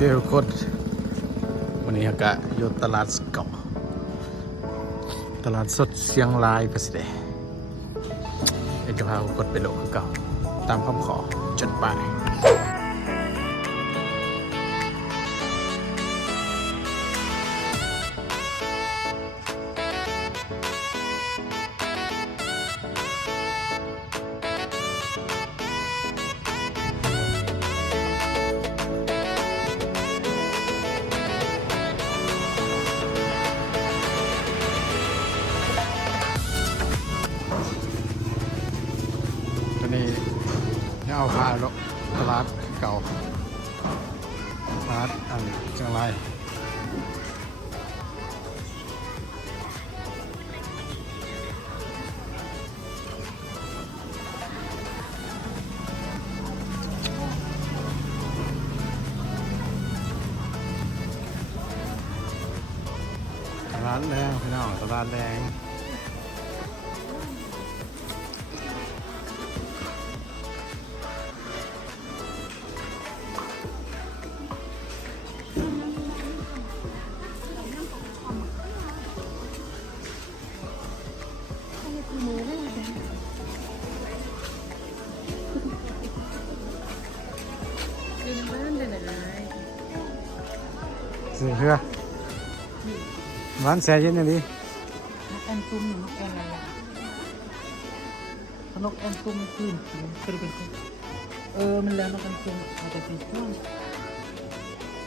เคทุกคนวันนี้ก็อยู่ตลาดเก่าตลาดสดเชียงรายประสิทธิ์จะพาทุกคนไปโลกเก่าตามคำขอจดไปนี่เอาพาลงตลาดเก่าตลาดเชียงรายตลาดแรงพี่น้องตลาดแรงสิเพื่อร้านแซ่เย็นอย่างนี้นกแอนตุ้มนกแอนอะไรอ่ะนกแอนตุ้มคืนเป็นมันแล้วนกแอนตุ้มมันจะเป็นพ่วง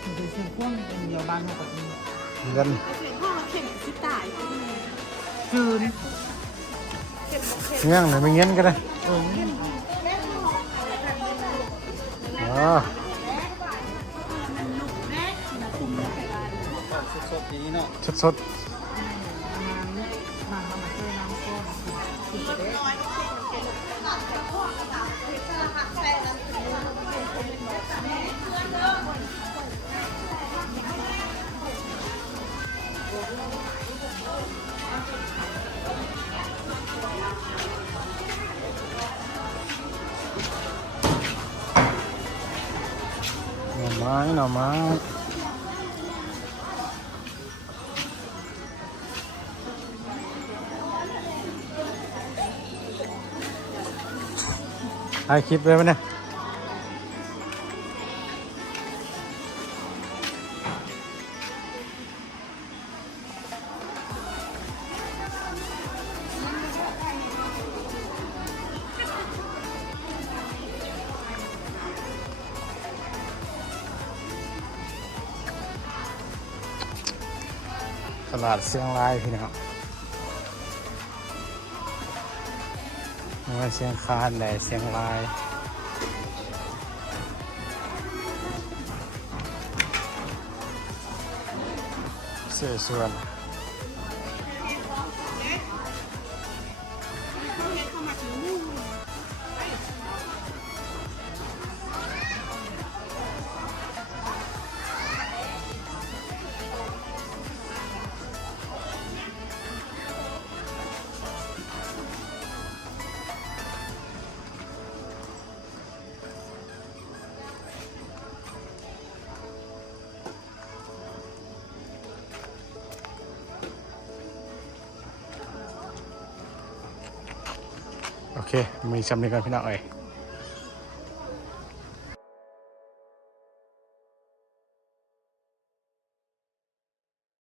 มันจะเป็นพ่วงเป็นเดียวบ้านมาแบบนี้เงินพ่อเราเข็มสิตายคืนเงี้ยงหรือไม่เงี้ยก็ได้อ๋อสดหน่อไม้ถ่ายคลิปไว้ไหมเนี่ยตลาดเชียงรายพี่น้องไม่เชียงคานแต่เชียงรายเสื้อส่วนโอเคมีชำนี้กันพี่น้องเอ้ย